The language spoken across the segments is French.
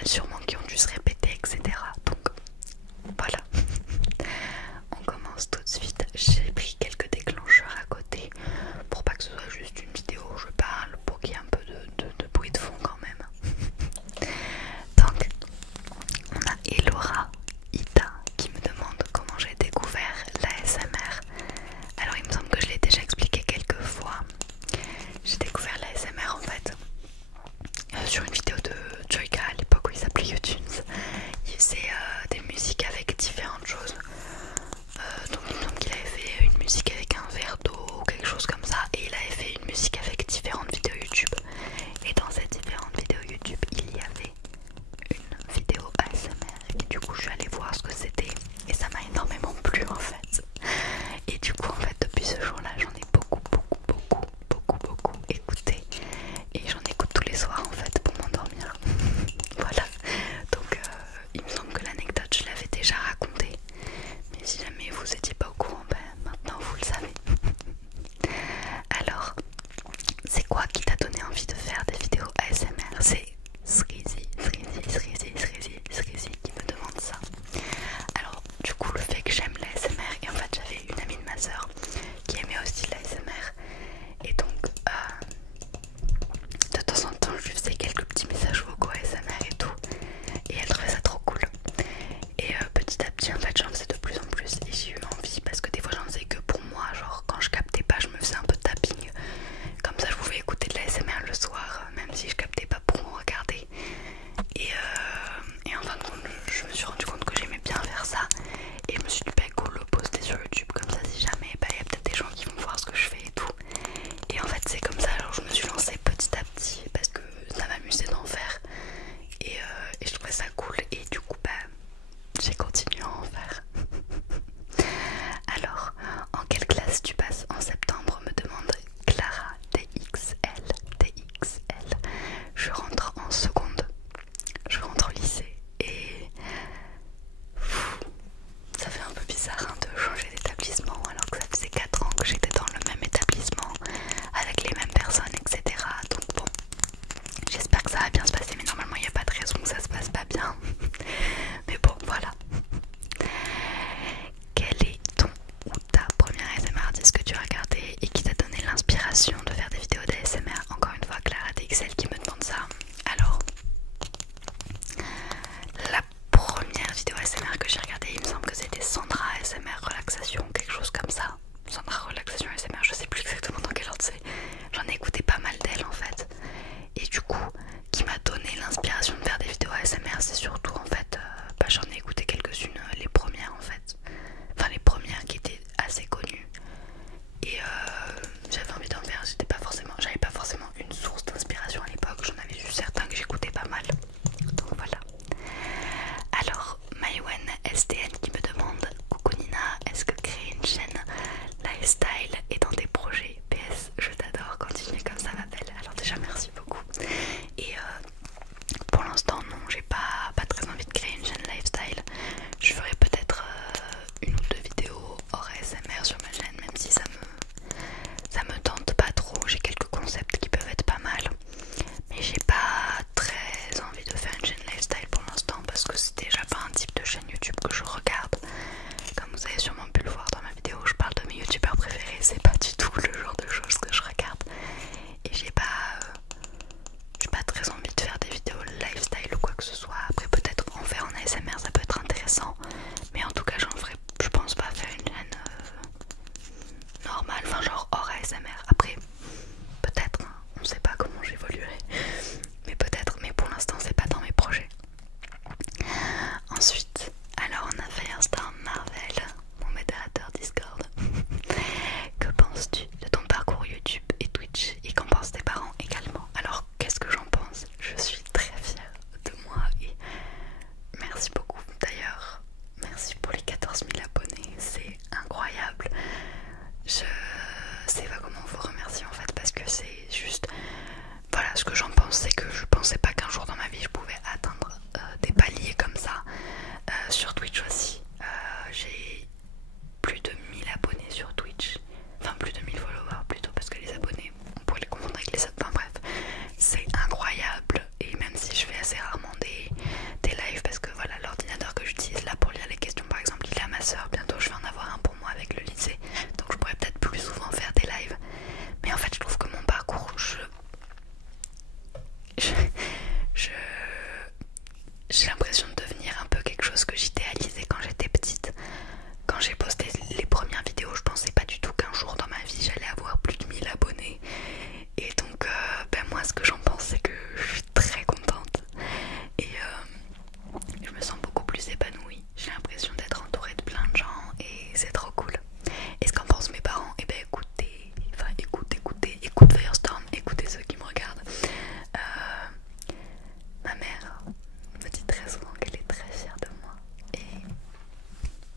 musicales sûrement qui ont dû se répéter, etc. Donc voilà. On commence tout de suite. J'ai pris quelques déclencheurs à côté pour pas que ce soit juste une vidéo où je parle, pour qu'il y ait un peu de bruit de fond quand même. Donc on a Elora Ita qui me demande comment j'ai découvert l'ASMR. Alors il me semble que je l'ai déjà expliqué quelques fois. J'ai découvert l'ASMR en fait sur une vidéo de Joyka à l'époque où il s'appelait YouTunes. Il faisait des musiques avec différentes choses. Donc il me semble qu'il avait fait une musique avec un verre d'eau ou quelque chose comme ça. Et il avait fait une musique avec différentes vidéos YouTube. Et dans ces différentes vidéos YouTube, il y avait une vidéo ASMR. Et du coup je suis allée voir ce que c'était. Et ça m'a énormément plu en fait. Et du coup en fait depuis ce jour-là j'en ai beaucoup écouté. Et j'en écoute tous les soirs en fait pour m'endormir. Voilà. Donc il me semble que l'anecdote je l'avais déjà racontée. Mais si jamais vous étiez pas au courant, ben maintenant vous le savez. Alors, c'est quoi qui t'a donné envie de faire des vidéos ASMR? C'est Srizy qui me demande ça. Alors du coup le fait que j'aime l'ASMR, et en fait j'avais une amie de ma soeur qui aimait aussi l'ASMR. Et donc de temps en temps je lui faisais quelques petits messages vocaux ASMR et tout. Et elle trouvait ça trop cool. Et petit à petit en fait j'en faisais de plus en plus. Et j'ai eu envie parce que des fois j'en faisais que pour moi. Genre quand je captais pas je me faisais un peu de tapping. Comme ça je pouvais écouter de l'ASMR le soir. Même si je captais pas pour en regarder. Et en fin de compte je me suis rendu compte que j'aimais bien faire ça. Et je me suis dit bah go le poster sur YouTube. Comme ça si jamais bah, y a peut-être des gens qui vont voir ce que je fais et tout. Et en fait c'est comme ça, alors je me suis lancée petit à petit parce que ça m'amusait d'en faire. Et je trouvais ça cool. Et du coup bah j'ai continué à en faire. Alors, en quelle classe tu passes en septembre, me demande Clara DXL. Je rentre en seconde. Je rentre au lycée et ça fait un peu bizarre hein, de changer d'établissement alors que ça faisait 4 ans que j'étais dans le même établissement avec les mêmes personnes, etc. Donc bon, j'espère que ça va bien se passer, mais normalement il n'y a pas de raison que ça se passe pas bien. Mais bon, voilà. Quel est ton ou ta première ASMR artiste que tu as regardé et qui t'a donné l'inspiration de faire des vidéos d'ASMR? Encore une fois, Clara DXL qui me demande ça. Alors, la première vidéo ASMR que j'ai regardée, il me semble que c'était Sandra ASMR Relaxation, quelque chose comme ça. Sandra Relaxation ASMR, je sais plus exactement dans quel ordre c'est. J'en ai écouté pas mal d'elle en fait. Et du coup, qui m'a donné l'inspiration de faire des vidéos ASMR, c'est surtout en fait, bah, j'en ai écouté quelques-unes, les premières en fait. Enfin les premières qui étaient assez connues. Et j'avais envie d'en faire, j'avais pas forcément une source d'inspiration à l'époque, j'en avais juste certains que j'écoutais pas mal. Donc voilà. Alors Maïwen STN qui me demande: coucou Nina, est-ce que créer une chaîne lifestyle est dans tes projets? PS, je t'adore, continue comme ça ma belle. Alors déjà merci beaucoup. Et pour l'instant non, j'ai pas très envie de créer une chaîne lifestyle. Je ferai peut-être une ou deux vidéos hors ASMR sur ma chaîne, même si ça me tente pas trop. J'ai quelques concepts qui peuvent être pas mal, mais j'ai pas très envie de faire une chaîne lifestyle pour l'instant parce que c'est déjà pas un type de chaîne YouTube que je regarde. Comme vous avez sûrement pu le voir dans ma vidéo, je parle de mes youtubeurs préférés, c'est pas du tout le genre de choses que je regarde. Et j'ai pas très envie de faire des vidéos lifestyle ou quoi que ce soit. Après peut-être en faire en ASMR ça peut être intéressant, mais en tout cas j'en ferai, je pense pas faire une chaîne normale, enfin genre hors ASMR. Après peut-être, hein, on sait pas comment j'évoluerai, mais peut-être, mais pour l'instant c'est pas dans mes projets. Ensuite, alors on a fait Instant Marvel, mon modérateur Discord. Que penses-tu de ton parcours YouTube et Twitch, et qu'en pensent tes parents également? Alors qu'est-ce que j'en pense? Je suis très fière de moi et merci beaucoup j'ai l'impression de devenir un peu quelque chose que j'idéalisais quand j'étais petite. Quand j'ai posté les premières vidéos, je pensais pas du tout qu'un jour dans ma vie j'allais avoir plus de 1000 abonnés. Et donc moi ce que j'en pense c'est que je suis très contente. Et je me sens beaucoup plus épanouie. J'ai l'impression d'être entourée de plein de gens et c'est trop cool. Et ce qu'en pensent mes parents, et écoute Firestorm, écoutez ceux qui me regardent. Ma mère me dit très souvent qu'elle est très fière de moi et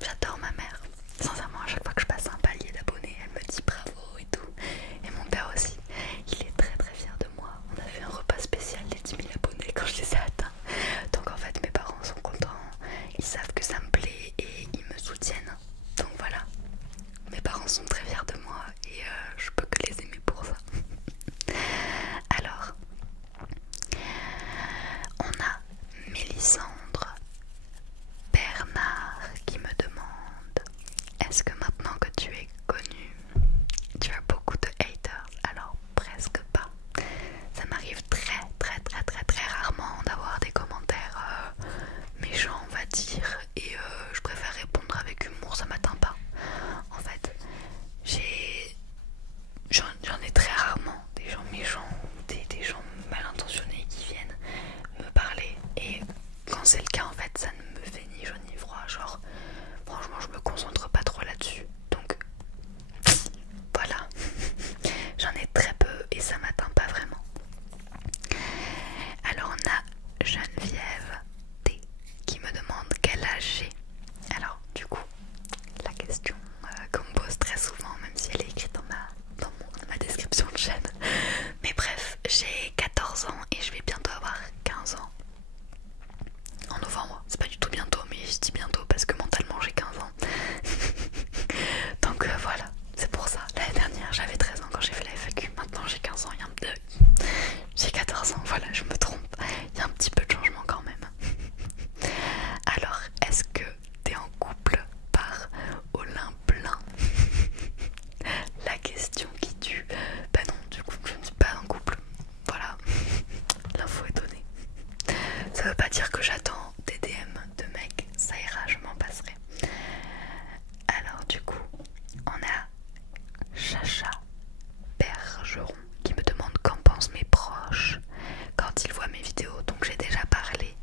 j'adore ma mère. Sincèrement, à chaque fois que je passe un palier d'abonnés, elle me dit bravo et tout. Et mon père aussi, il est très très fier de moi. On a fait un repas spécial des 10 000 abonnés quand je les ai atteints. Donc en fait mes parents sont contents, ils savent que ça me plaît et ils me soutiennent. Donc voilà, mes parents sont très fiers de moi et je peux que les aimer pour ça. Alors, on a Mélissandre Bernard qui me demande: est-ce que maintenant que tu es connu, tu as beaucoup de haters? Alors presque pas. Ça m'arrive très rarement d'avoir des commentaires méchants, on va dire, et je préfère répondre avec humour, ça m'atteint pas. En fait, j'en ai très rarement des gens méchants, des gens mal intentionnés qui viennent me parler, et quand c'est le cas en fait ça ne me fait ni chaud ni froid, genre franchement je me concentre pas trop là-dessus, donc voilà. J'en ai très peu et ça m'atteint pas vraiment. Alors on a Geneviève T qui me demande quel âge j'ai. Alors du coup la question qu'on me pose très souvent, même si elle est écrite dans ma description de chaîne, mais bref, j'ai 14 ans et je vais bientôt avoir 15 ans en novembre. C'est pas du tout bientôt, mais je dis bientôt parce que mentalement j'ai 15 ans. Donc voilà, c'est pour ça. L'année dernière j'avais 13 ans quand j'ai fait la FAQ, maintenant j'ai 15 ans, j'ai 14 ans, voilà, je me trompe, il y a un petit peu de changement quand même. Alors, est-ce que t'es en couple par Olympelin? La question qui tue. Bah non, du coup je ne suis pas en couple, voilà, l'info est donnée. Ça veut pas dire que j'attends des DM de mecs, ça ira, je m'en passerai. Alors du coup, on a Chacha Bergeron qui me demande qu'en pensent mes proches quand ils voient mes vidéos. Donc j'ai déjà parlé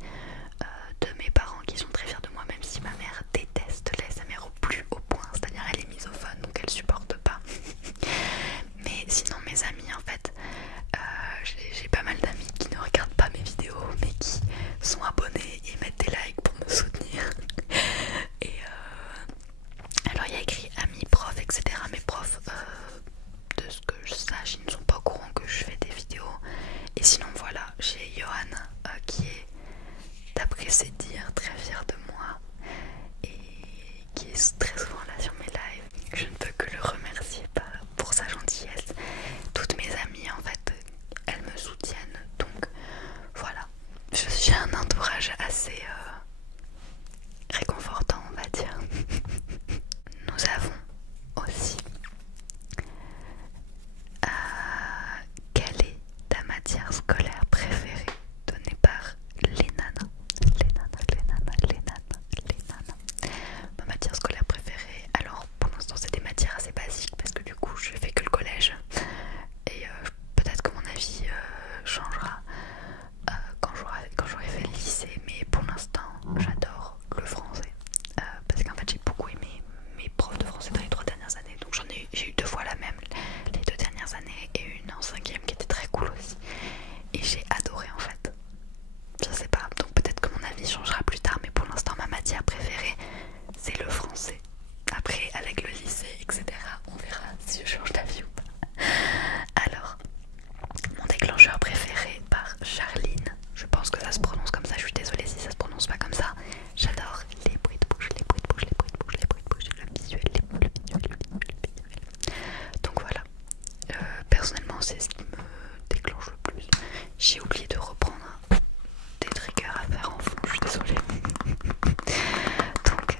de mes parents qui sont très fiers de moi, même si ma mère déteste l'ASMR au plus haut point, c'est-à-dire elle est misophone donc elle supporte pas. Mais sinon mes amis en fait, j'ai pas mal d'amis qui ne regardent pas mes vidéos mais qui sont abonnés et mettent des likes pour me soutenir. Et alors il y a écrit amis, profs, etc. Mes profs, de ce que je sache, ils ne sont pas au courant que je fais des vidéos. Et sinon voilà, j'ai Johan qui est, d'après ses dires, très fier de moi et qui est très souvent là sur mes lives. Je ne peux que le remercier pour sa gentillesse. Toutes mes amies en fait, elles me soutiennent, donc voilà, j'ai un entourage assez réconfortant, on va dire. Nous avons aussi quelle est ta matière scolaire préférée, donnée par Lénana. Ma matière scolaire préférée, alors pour l'instant c'est des matières assez basiques parce que du coup je fais que le collège et peut-être que mon avis changera quand j'aurai fait le lycée, mais pour l'instant j'adore le français parce qu'en fait j'ai beaucoup aimé mes profs de français dans les 3 dernières années, donc j'ai eu 2 fois la même les 2 dernières années et une en 5e qui était très cool aussi, et j'ai adoré en fait. Je sais pas, donc peut-être que mon avis changera plus tard, mais pour l'instant ma matière préférée c'est le français. Après avec le lycée etc on verra si je change d'avis ou pas. Alors mon déclencheur préféré par Charline, je pense que ça se prononce comme ça, je suis désolée si ça se prononce pas comme ça. J'adore les bruits de bouche, les bruits de bouche, les bruits de bouche, les bruits de bouche, le visuel, le visuel. Donc voilà, personnellement c'est ce qui me déclenche le plus. J'ai oublié de reprendre des triggers à faire en fond, je suis désolée. Donc,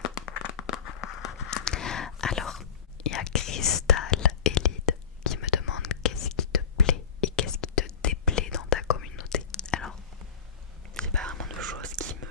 alors, il y a Crystal Elide qui me demande qu'est-ce qui te plaît et qu'est-ce qui te déplaît dans ta communauté. Alors, c'est pas vraiment de choses qui me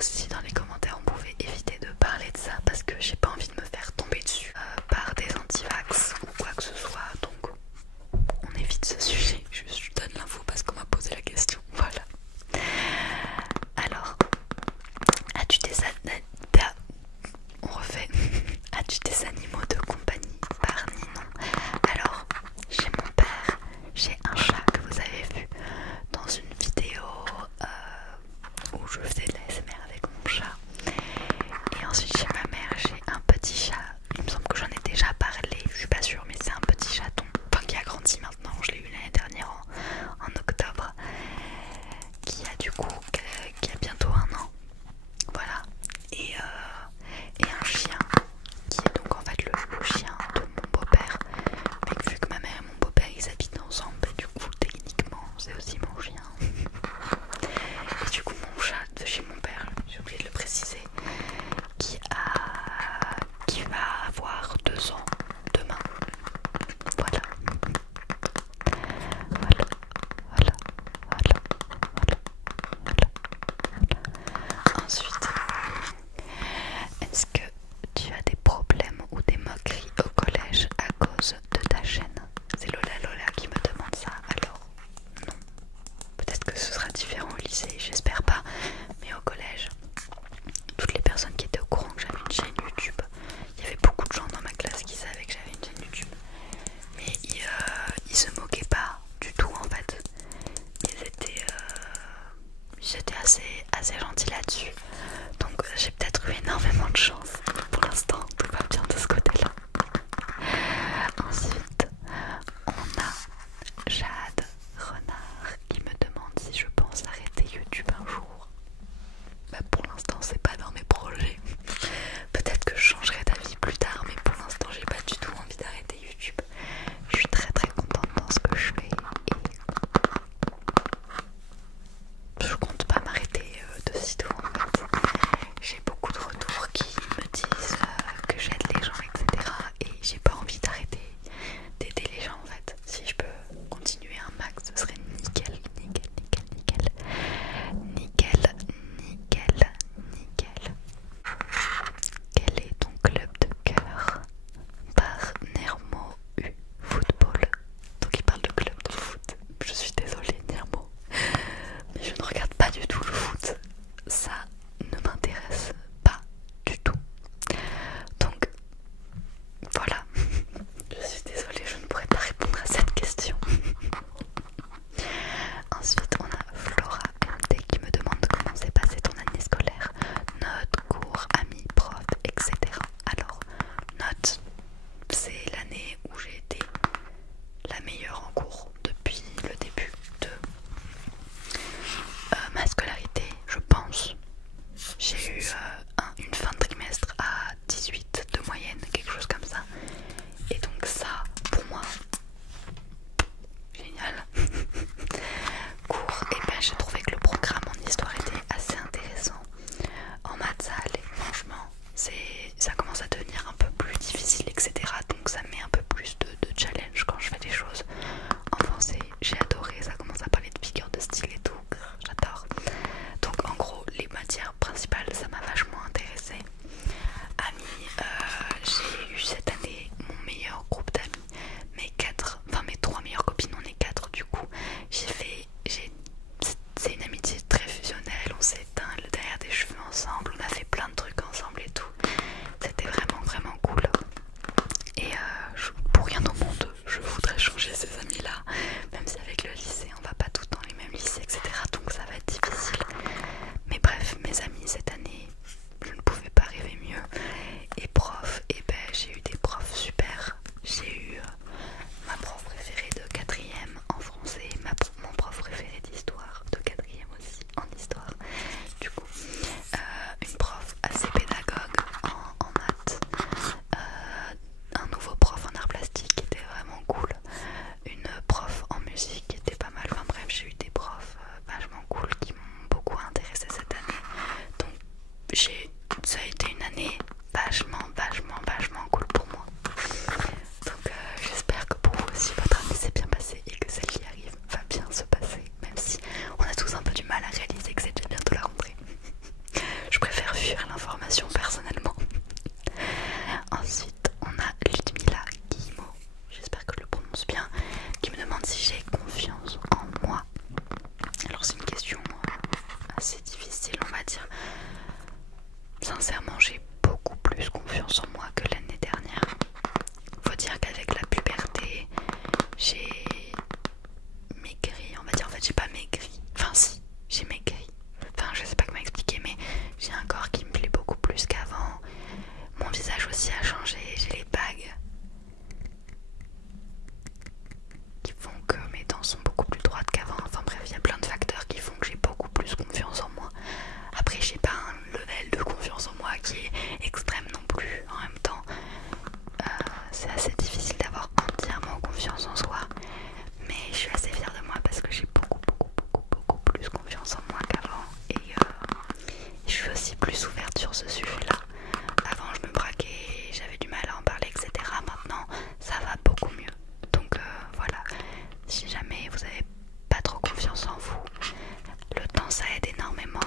si dans les commentaires on pouvait éviter de parler de ça parce que j'ai pas envie de me faire tomber dessus par des anti-vax ou quoi que ce soit, donc on évite ce sujet. Je donne l'info parce qu'on m'a posé la question, voilà. Alors, as-tu des on refait. As-tu des animaux de compagnie? Barney, non. Alors, chez mon père, j'ai un chat que vous avez vu dans une vidéo où je faisais de la l'ASMR avec mon chat. Et ensuite chez ma mère, j'ai un petit chat. Il me semble que j'en ai déjà parlé, je suis pas sûre, mais c'est un petit chaton. Enfin, qui a grandi maintenant. Je l'ai eu l'année dernière en octobre. Qui a du coup, qui a bientôt 1 an. Voilà. Et un chien qui est donc en fait le chien de mon beau-père, mais que vu que ma mère et mon beau-père ils habitent ensemble, bah, du coup techniquement c'est aussi mon chien. Et du coup mon chat de chez mon père, j'ai oublié de le préciser, qui va avoir 2 ans demain. Voilà. Voilà. Voilà. Voilà. Ensuite, est-ce que tu as des problèmes ou des moqueries au collège à cause de ta chaîne? C'est Lola Lola qui me demande ça. Alors, non. Peut-être que ce sera différent au lycée, j'espère pas. Mais au collège, toutes les personnes qui étaient au courant que j'avais une chaîne YouTube, il y avait beaucoup de gens dans ma classe qui savaient que j'avais une chaîne YouTube. Mais ils se moquaient pas du tout en fait. Ils étaient assez gentils là-dessus. Donc j'ai peut-être eu énormément de chance. Pour l'instant, tout va bien de ce côté-là. Ensuite, on a Jade Renard qui me demande si je pense arrêter YouTube un jour. Bah, pour l'instant, c'est pas dans mes projets. Peut-être que je changerai d'avis plus tard, mais pour l'instant, j'ai pas du tout envie d'arrêter YouTube. Je suis très très contente dans ce que je fais et je compte pas m'arrêter de sitôt en fait. J'ai beaucoup de retours qui me disent que j'aide les gens, etc. Et j'ai pas envie d'arrêter d'aider les gens en fait. Si je peux continuer un max, ce serait nickel, nickel, nickel, nickel. Nickel, nickel, nickel. Quel est ton club de cœur? Par Nermo U Football. Donc il parle de club de foot. Je suis désolée Nermo, mais je ne regarde pas du tout le foot. Ça ne m'intéresse pas du tout. Donc voilà. Je suis désolée, je ne pourrais pas répondre à cette question. Ensuite on a Flora MT qui me demande comment s'est passée ton année scolaire, notes, cours, amis, profs, etc. Alors, notes, c'est l'année où j'ai été la meilleure en cours depuis le début de ma scolarité, je pense. J'ai eu une fin de trimestre à 18 de moyenne, quelque chose comme ça. Et donc ça, pour moi, génial. Cours, et ben j'ai trouvé que le programme en histoire était assez intéressant. En maths ça allait, franchement, ça commence à devenir un peu plus difficile, etc. Donc ça me met un peu plus de challenge quand je fais des choses. En français, j'ai adoré, ça commence à parler de figures de style et tout, j'adore. Donc en gros, les matières principales, ça m'a vachement intéressée. Amis, j'ai eu cette année mon meilleur groupe d'amis, mes 3 meilleures copines, on est 4 du coup. C'est une amitié très fusionnelle, on s'est éteint derrière des cheveux ensemble, on a fait plein de trucs ensemble et tout. C'était vraiment vraiment cool. Et pour rien au monde, je voudrais changer ces amis là, même si avec le lycée on va pas tous dans les mêmes lycées, etc. Donc ça va être difficile. Mais bref, mes amis cette année, je ne pouvais pas rêver mieux. Et prof, et ben j'ai eu des profs super. J'ai eu ma prof préférée de 4ème en français, mon prof préféré d'histoire de 4ème aussi en histoire. Du coup, une prof assez pédagogue en maths, un nouveau prof en art plastique qui était vraiment cool, une prof en musique qui était pas mal. Enfin bref, j'ai eu des profs vachement cool qui m'ont beaucoup intéressée cette année. Donc ça a été une année vachement cool pour moi. Donc j'espère que pour vous aussi votre année s'est bien passée et que celle qui arrive va bien se passer, même si on a tous un peu du mal à réaliser que c'est déjà bientôt la rentrée. Je sincèrement j'ai beaucoup plus confiance en moi que l'année dernière. Faut dire qu'avec la puberté j'ai maigri, on va dire. En fait j'ai pas maigri, enfin si, j'ai maigri, enfin je sais pas comment expliquer, mais j'ai un corps qui me plaît beaucoup plus qu'avant. Mon visage aussi a changé, j'ai les bagues qui font que mes dents sont beaucoup plus droites qu'avant. Enfin bref, il y a plein de facteurs qui font que j'ai beaucoup plus confiance en moi. Après j'ai pas un level de confiance en moi qui est extrême non plus. En même temps c'est assez difficile d'avoir entièrement confiance en soi, mais je suis assez fière de moi parce que j'ai beaucoup plus confiance en moi qu'avant. Et je suis aussi plus ouverte sur ce sujet là. Avant je me braquais, j'avais du mal à en parler, etc. Maintenant ça va beaucoup mieux. Donc voilà, si jamais vous avez pas trop confiance en vous, le temps ça aide énormément.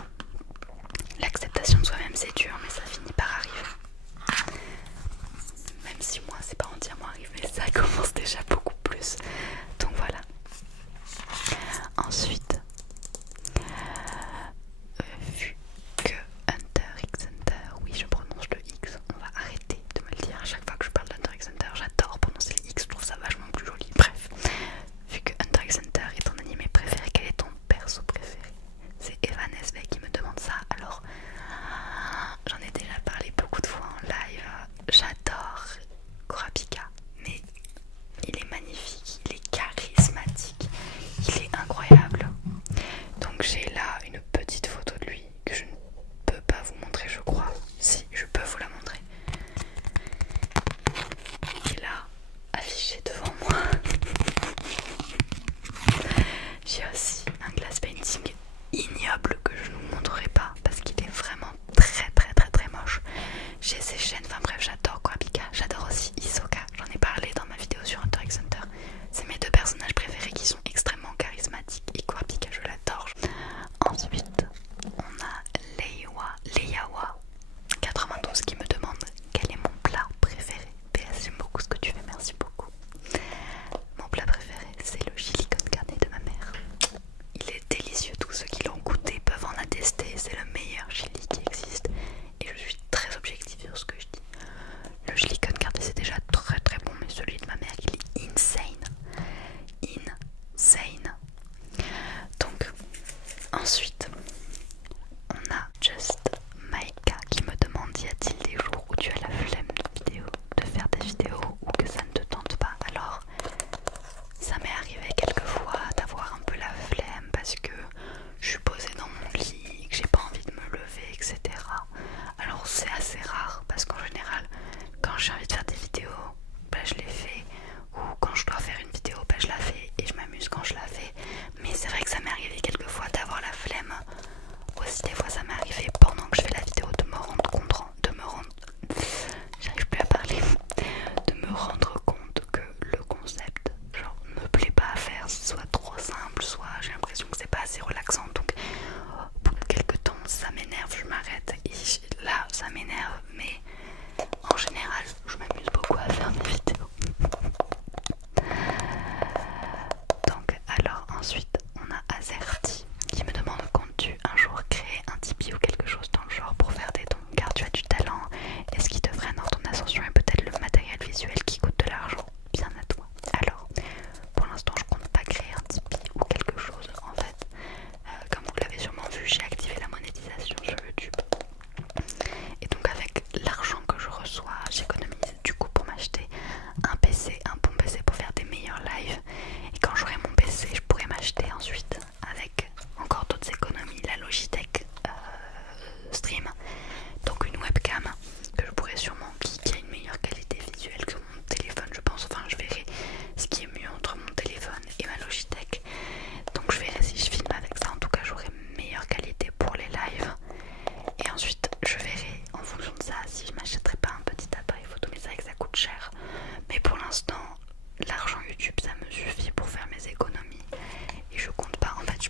L'acceptation de soi-même c'est dur, mais ça finit par arriver. Même si moi c'est pas entièrement arrivé, ça commence déjà beaucoup plus. Donc voilà. Ensuite, vu que Hunter x Hunter, oui je prononce le X, on va arrêter de me le dire à chaque fois que je parle d'Hunter x Hunter, j'adore prononcer le X, je trouve ça vachement plus joli. Bref, vu que Hunter x Hunter est ton animé préféré, quel est ton perso préféré? C'est Evan SV qui me demande ça. Alors j'en ai déjà parlé beaucoup de fois en live, j'adore Kurapika, mais il est magnifique, il est charismatique, il est incroyable. Donc j'ai là une petite photo de lui que je ne peux pas vous montrer, je crois. Si, je peux vous la montrer. Il est là, affiché devant moi. J'ai aussi un glass painting ignoble que je ne vous montrerai pas parce qu'il est vraiment très moche. J'ai ses chaînes, enfin bref, j'adore Kurapika, j'adore aussi Hisoka, j'en ai parlé dans ma vidéo sur Hunter x Hunter. C'est mes deux personnages préférés qui sont extrêmement charismatiques et Kurapika je l'adore. Ensuite on a Leiawa 92 qui me demande quel est mon plat préféré. PS, j'aime beaucoup ce que tu fais, merci beaucoup. Mon plat préféré c'est le chili con carne de ma mère. Il est délicieux, tous ceux qui l'ont goûté peuvent en attester, c'est le meilleur chili qui existe. Et je suis très objective sur ce que je dis. Le chili con carne c'est déjà très bon, mais celui de ma mère il est insane. Donc ensuite on a Just Maika qui me demande y a-t-il des jours où tu as la flemme de faire des vidéos ou que ça ne te tente pas? Alors ça m'est arrivé quelquefois d'avoir un peu la flemme parce que je suis posée dans mon lit, que j'ai pas envie de me lever, etc. Alors c'est assez rare parce qu'en général quand j'ai envie de faire des vidéos, bah, je les fais, ou quand je dois faire une vidéo, bah, je la fais et je m'amuse quand je la fais. Mais c'est vrai que ça m'est arrivé quelquefois d'avoir la flemme. Aussi des fois ça m'est arrivé pendant que je fais la vidéo j'arrive plus à parler, de me rendre compte que le concept genre me plaît pas à faire, soit trop simple, soit j'ai l'impression que c'est pas assez relaxant. Donc au bout de quelques temps ça m'énerve, je m'arrête et là ça m'énerve, mais en général je m'amuse beaucoup à faire mes vidéos. Donc alors ensuite on a Azerty qui me demande comptes-tu un jour créer un Tipeee ou quelque chose dans le genre pour faire des dons car tu as du talent, est-ce qu'il te freine dans ton ascension et peut-être le matériel visuel qui coûte de l'argent? Bien à toi. Alors pour l'instant je compte pas créer un Tipeee ou quelque chose en fait. Comme vous l'avez sûrement vu, j'ai activé la monétisation sur YouTube et donc avec l'argent que je reçois j'économise du coup pour m'acheter un PC, un bon PC pour faire des meilleurs lives. Et quand j'aurai mon PC je pourrai m'acheter ensuite avec encore d'autres économies la Logitech Stream, donc une webcam que je pourrais sûrement qui a une meilleure qualité visuelle que mon téléphone je pense. Enfin je verrai ce qui est mieux entre mon téléphone et ma Logitech, donc je verrai si je filme avec ça. En tout cas j'aurai une meilleure qualité pour les lives et ensuite je verrai en fonction de ça si je m'achèterai pas un petit appareil photo, mais c'est vrai que ça coûte cher. Mais pour l'instant l'argent YouTube ça me suffit pour faire mes économies et je compte pas. En fait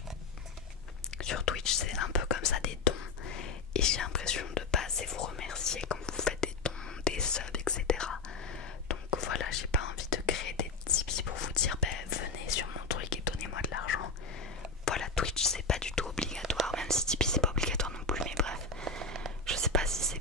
sur Twitch c'est un peu comme ça des dons et j'ai l'impression de pas assez vous remercier quand vous faites des dons, des subs, etc. Donc voilà, j'ai pas envie de créer des Tipeee pour vous dire venez sur mon truc et donnez-moi de l'argent. Voilà, Twitch c'est pas du tout obligatoire, même si Tipeee c'est pas obligatoire non plus, mais bref, je sais pas si c'est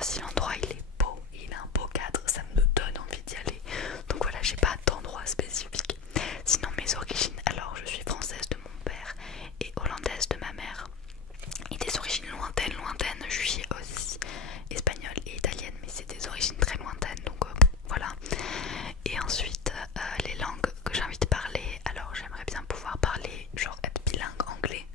si l'endroit il est beau, il a un beau cadre, ça me donne envie d'y aller. Donc voilà, j'ai pas d'endroit spécifique. Sinon mes origines, alors je suis française de mon père et hollandaise de ma mère. Et des origines lointaines, je suis aussi espagnole et italienne, mais c'est des origines très lointaines, donc voilà. Et ensuite les langues que j'ai envie de parler, alors j'aimerais bien pouvoir parler, genre être bilingue anglais,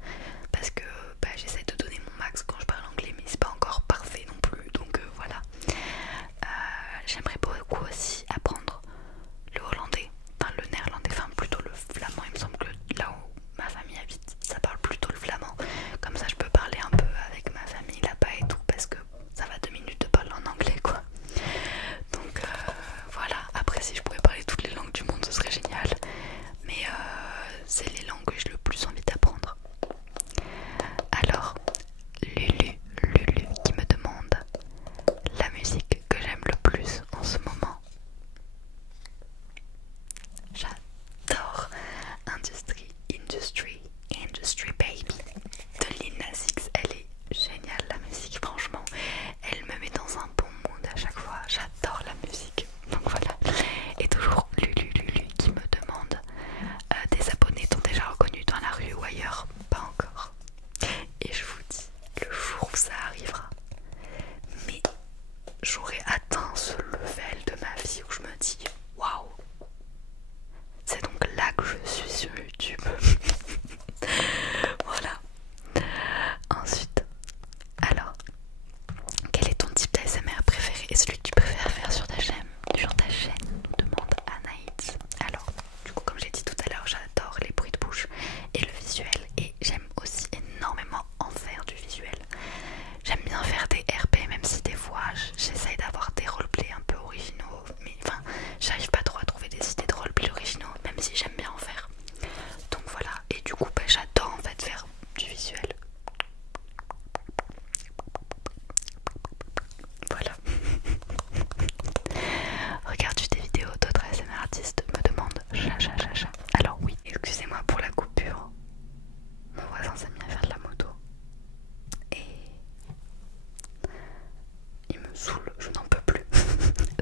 parce que bah, j'essaie de donner mon max quand je parle anglais, mais c'est pas encore parfait non plus, donc voilà. J'aimerais beaucoup aussi apprendre le hollandais, enfin le néerlandais, enfin plutôt le flamand. Il me semble que là où ma famille habite, ça parle plutôt le flamand. Comme ça je peux parler un peu avec ma famille là-bas et tout, parce que ça va 2 minutes de parler en anglais quoi. Donc voilà, après si je pouvais parler toutes les langues du monde ce serait génial. Mais c'est les langues que j'ai le plus envie d'apprendre. Alors, Lulu qui me demande la musique que j'aime le plus en ce moment. J'adore Industry Baby de Lil Nas X. Elle est géniale la musique, franchement. Elle me met dans un bon mood à chaque fois. J'adore la musique. Donc voilà. Et toujours Lulu qui me demande des abonnés t'ont déjà reconnu dans la rue ou ailleurs. Pas encore. Et je vous dis, le jour où ça arrivera, mais j'aurai atteint ce level de ma vie où je me dis waouh, c'est donc là que je suis sur YouTube. Voilà. Ensuite, alors, quel est ton type d'ASMR préféré et celui que tu préfères faire sur ta chaîne? Nous demande Anaïs. Alors, du coup, comme j'ai dit tout à l'heure, j'adore les bruits de bouche et le visuel, et j'aime aussi énormément en faire du visuel. J'aime bien faire des RP, même si des fois j'essaye d'avoir des roleplays un peu originaux, mais enfin j'arrive pas trop à trouver des idées de roleplay originaux, même si j'aime bien en faire. Donc voilà, et du coup bah, j'adore en fait faire du visuel. Voilà. Regardes-tu des vidéos d'autres ASMR artistes? Me demande chat. Alors oui, excusez-moi pour la coupure. Mon voisin s'est mis à faire de la moto. Et il me saoule, je n'en peux plus.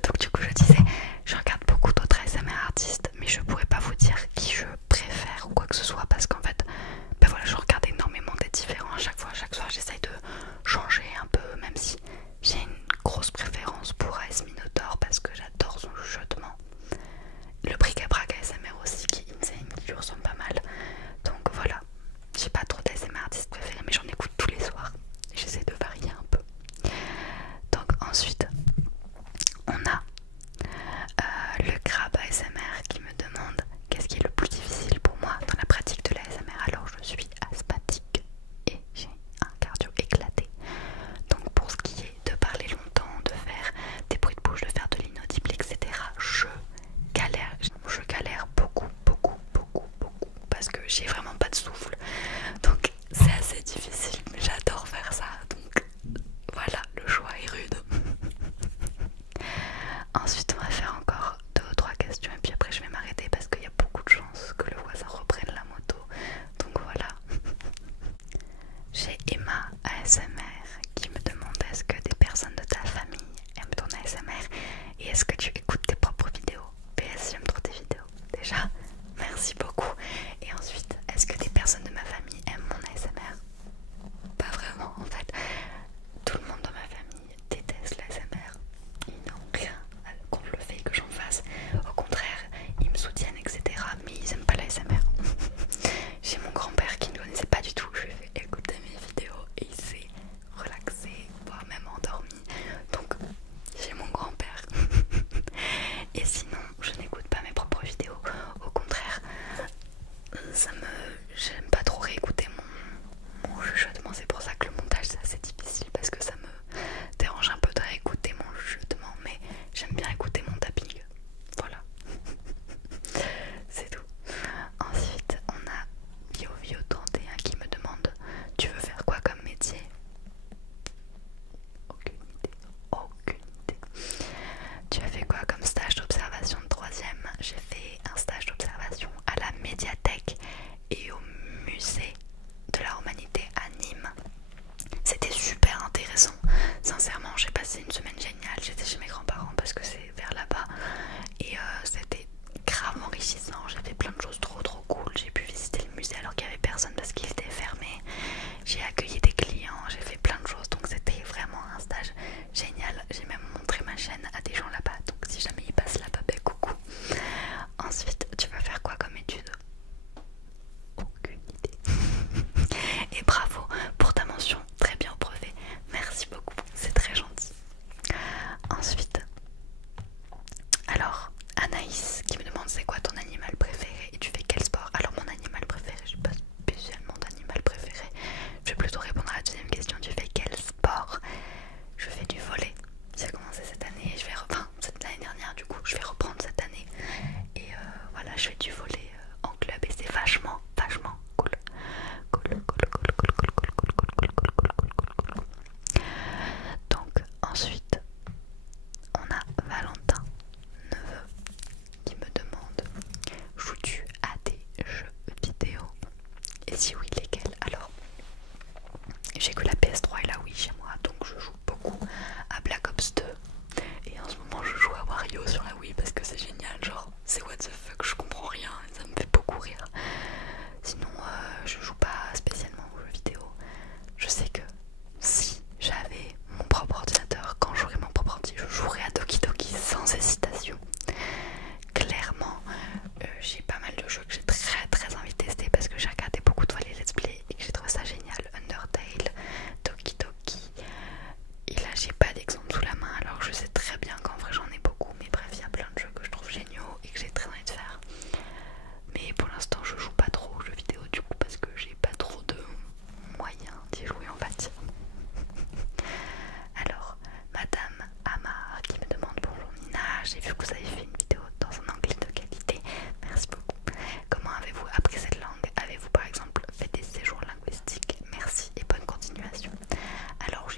Donc du coup je disais, je regarde beaucoup d'autres ASMR artistes, mais je pourrais pas vous dire qui je préfère ou quoi que ce soit, parce qu'en fait, ben voilà, je regarde énormément des différents à chaque fois. Chaque soir j'essaye de changer un peu, même si j'ai une grosse préférence pour AS Minotaur parce que j'adore son chuchotement. Le bric-à-brac ASMR aussi qui insane, qui lui ressemble pas mal. Donc voilà, j'ai pas trop d'ASMR artistes préférés, mais j'en écoute tous les soirs. J'essaie de varier un peu. Donc ensuite,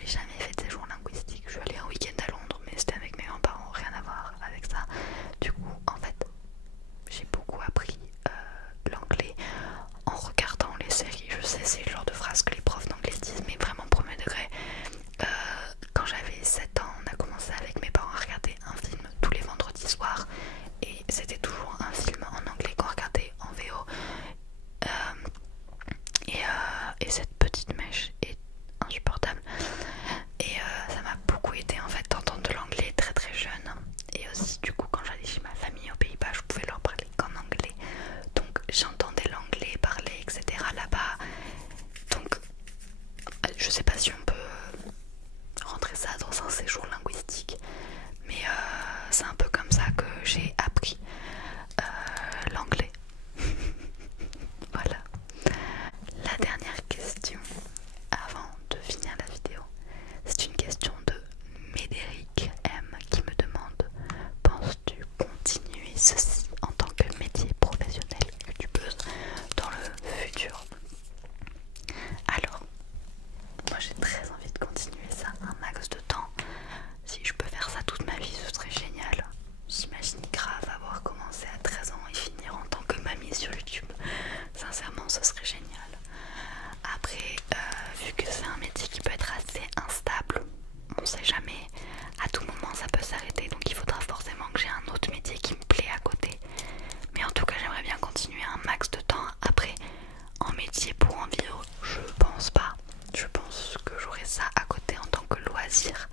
j'ai jamais fait de séjour linguistique. Je suis allée un week-end à Londres, mais c'était avec mes grands-parents, rien à voir avec ça. Du coup, en fait, j'ai beaucoup appris l'anglais en regardant les séries. Je sais, c'est le genre de phrase que les profs d'anglais disent, mais vraiment premier degré. Quand j'avais 7 ans, on a commencé avec mes parents à regarder un film tous les vendredis soirs, et c'était toujours un film en anglais qu'on regardait en VO. Et cette petite mèche est insupportable. Et ça m'a beaucoup aidé en fait d'entendre de l'anglais très très jeune. Et aussi du coup quand j'allais chez ma famille aux Pays-Bas, je pouvais leur parler qu'en anglais. Donc j'entendais l'anglais parler, etc. là-bas. Donc je sais pas si on peut rentrer ça dans un séjour linguistique, mais c'est un peu comme ça que j'ai appris l'anglais. Voilà. La dernière question avant de finir la vidéo, c'est une question de Médéric M qui me demande: penses-tu continuer ceci en tant que métier professionnel youtubeuse dans le futur? Alors, moi j'ai très envie de continuer ça un max de temps. Si je peux faire ça toute ma vie, ce serait génial. J'imagine grave avoir commencé à 13 ans et finir en tant que mamie sur YouTube. Sincèrement, ce serait génial. Après, vu que c'est un métier qui peut être assez instable, on sait jamais, à tout moment ça peut s'arrêter, donc il faudra forcément que j'ai un autre métier qui me plaît à côté. Mais en tout cas, j'aimerais bien continuer un max de temps. Après, en métier pour en vivre, je pense pas. Je pense que j'aurai ça à côté en tant que loisir.